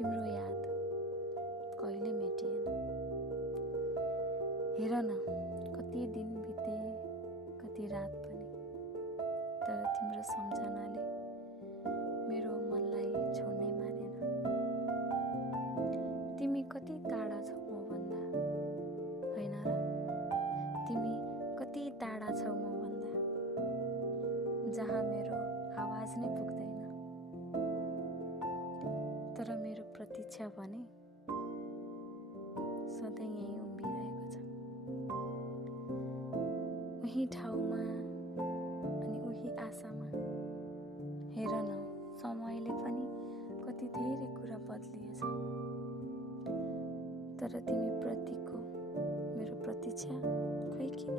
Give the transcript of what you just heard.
तिम्रो याद कहिले मेटिएन। हेर न, कति दिन बिते, कति रात पनि, तर तिम्रो सम्झनाले मेरो मनलाई छोड्नै मानेन। तिमी कति टाढा छौ मभन्दा, होइन र? तिमी कति टाढा छौ मभन्दा, जहाँ मेरो आवाज नै पुग्दैन। तर मेरो प्रतीक्षा भने सधैँ यही उभिरहेको छ, उही ठाउँमा अनि उही आशामा। हेर न, समयले पनि कति धेरै कुरा बदलिएछ, तर तिमी प्रतिको मेरो प्रतीक्षा खै किन?